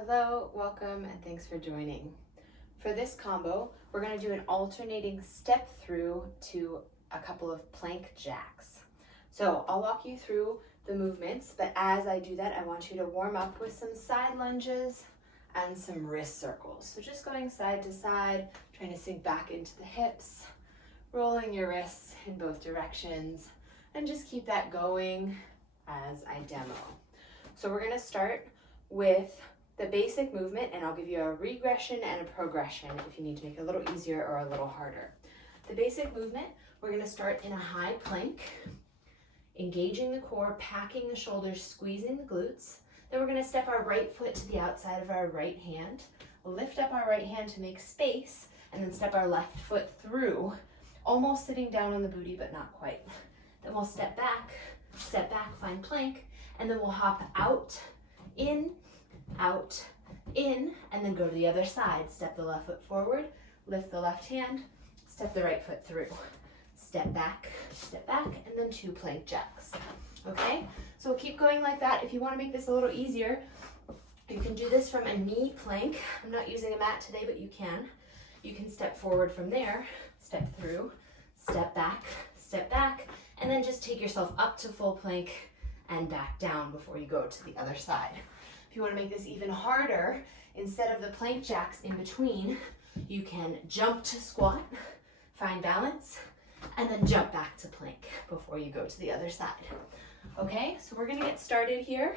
Hello, welcome, and thanks for joining. For this combo, we're going to do an alternating step through to a couple of plank jacks. So I'll walk you through the movements, but as I do that, I want you to warm up with some side lunges and some wrist circles. So just going side to side, trying to sink back into the hips, rolling your wrists in both directions, and just keep that going as I demo. So we're going to start with the basic movement, and I'll give you a regression and a progression if you need to make it a little easier or a little harder. The basic movement, we're going to start in a high plank, engaging the core, packing the shoulders, squeezing the glutes. Then we're going to step our right foot to the outside of our right hand, lift up our right hand to make space, and then step our left foot through, almost sitting down on the booty, but not quite. Then we'll step back, find plank, and then we'll hop out, in, and then go to the other side. Step the left foot forward, lift the left hand, step the right foot through. Step back, and then 2 plank jacks. Okay, so we'll keep going like that. If you want to make this a little easier, you can do this from a knee plank. I'm not using a mat today, but you can. You can step forward from there, step through, step back, and then just take yourself up to full plank and back down before you go to the other side. If you want to make this even harder, instead of the plank jacks in between, you can jump to squat, find balance, and then jump back to plank before you go to the other side. Okay, so we're going to get started here.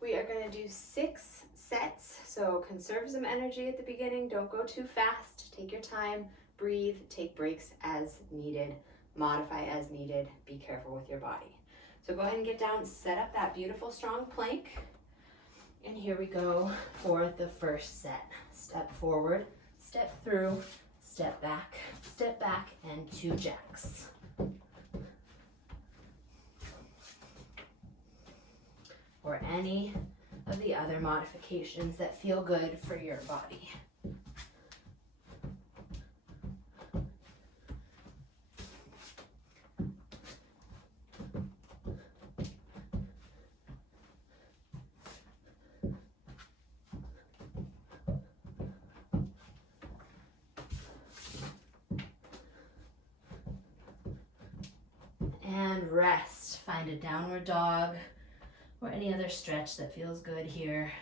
We are going to do 6 sets, so conserve some energy at the beginning. Don't go too fast. Take your time, breathe, take breaks as needed, modify as needed. Be careful with your body. So go ahead and get down, set up that beautiful strong plank. And here we go for the first set. Step forward, step through, step back, and 2 jacks. Or any of the other modifications that feel good for your body. And rest. Find a downward dog or any other stretch that feels good here.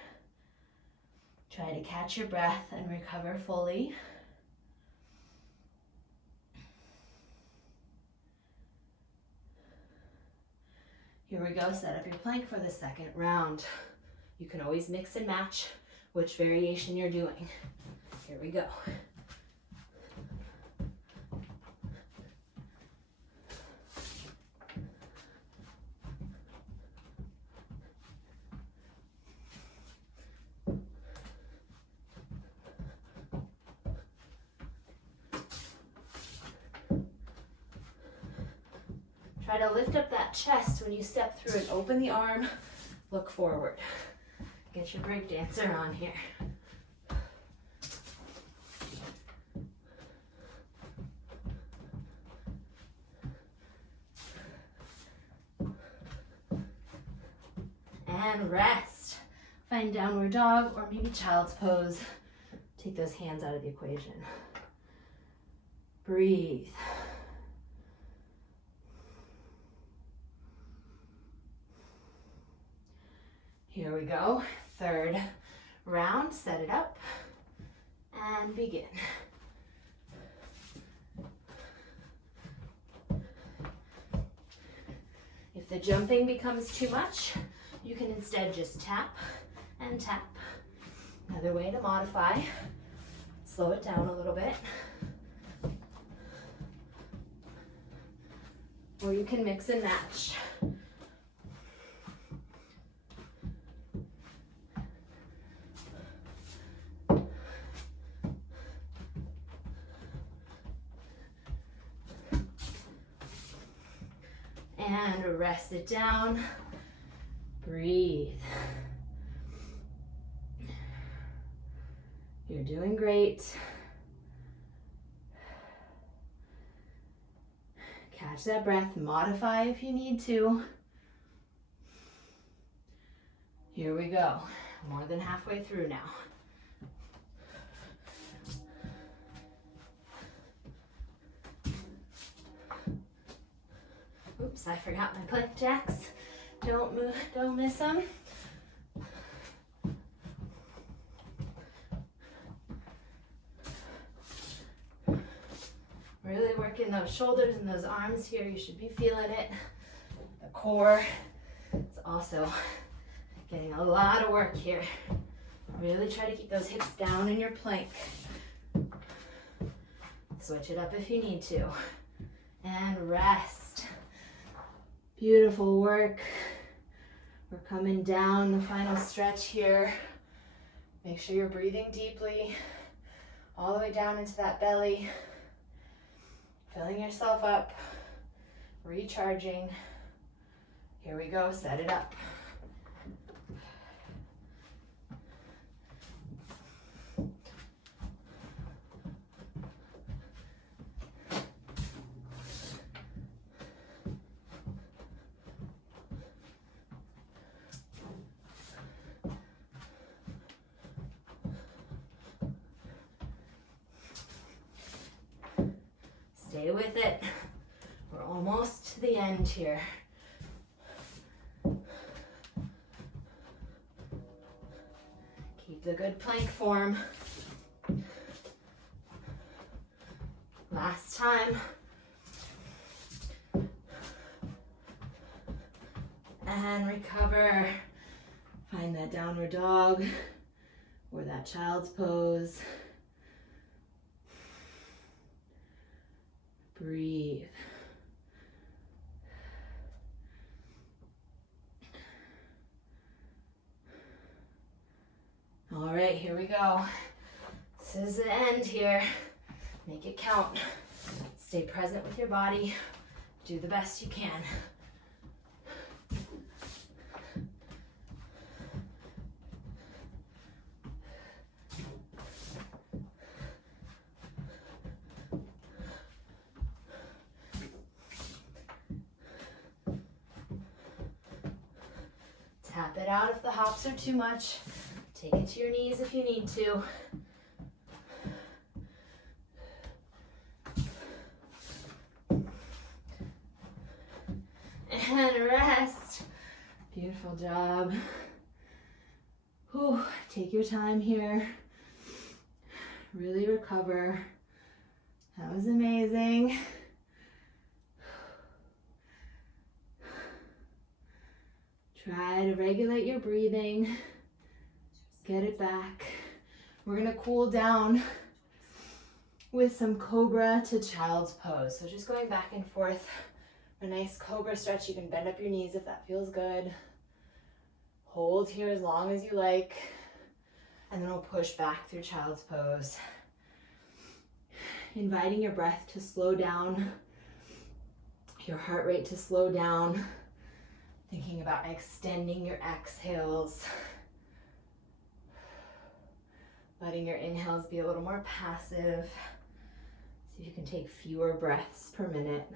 Try to catch your breath and recover fully. Here we go, set up your plank for the second round. You can always mix and match which variation you're doing. Here we go. Try to lift up that chest when you step through and open the arm, look forward. Get your break dancer on here. And rest. Find downward dog or maybe child's pose. Take those hands out of the equation. Breathe. Here we go, third round, set it up, and begin. If the jumping becomes too much, you can instead just tap and tap. Another way to modify, slow it down a little bit. Or you can mix and match. And rest it down, breathe. You're doing great. Catch that breath, modify if you need to. Here we go. More than halfway through now. Oops, I forgot my plank jacks. Don't move, don't miss them. Really working those shoulders and those arms here. You should be feeling it. The core is also getting a lot of work here. Really try to keep those hips down in your plank. Switch it up if you need to. And rest. Beautiful work. We're coming down the final stretch here. Make sure you're breathing deeply, all the way down into that belly. Filling yourself up, recharging. Here we go, set it up. Stay with it. We're almost to the end here. Keep the good plank form. Last time. And recover. Find that downward dog or that child's pose. Breathe. All right, here we go. This is the end here. Make it count. Stay present with your body. Do the best you can. Tap it out if the hops are too much. Take it to your knees if you need to. And rest. Beautiful job. Whew. Take your time here. Really recover. That was amazing. Try to regulate your breathing. Get it back. We're gonna cool down with some cobra to child's pose. So just going back and forth. A nice cobra stretch. You can bend up your knees if that feels good. Hold here as long as you like. And then we'll push back through child's pose. Inviting your breath to slow down. Your heart rate to slow down. Thinking about extending your exhales. Letting your inhales be a little more passive. See if you can take fewer breaths per minute.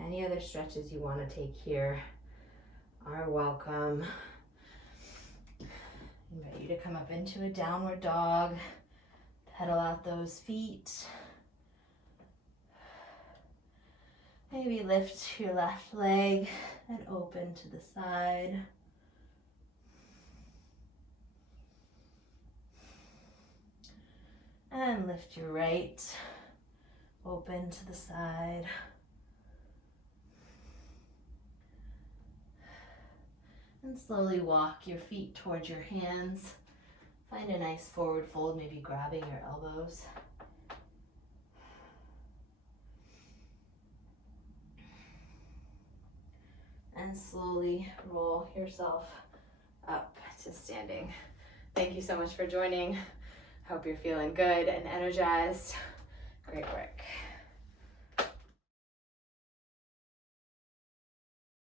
Any other stretches you want to take here are welcome. Invite you to come up into a downward dog. Pedal out those feet. Maybe lift your left leg and open to the side. And lift your right, open to the side. And slowly walk your feet towards your hands. Find a nice forward fold, maybe grabbing your elbows. And slowly roll yourself up to standing. Thank you so much for joining. Hope you're feeling good and energized. Great work.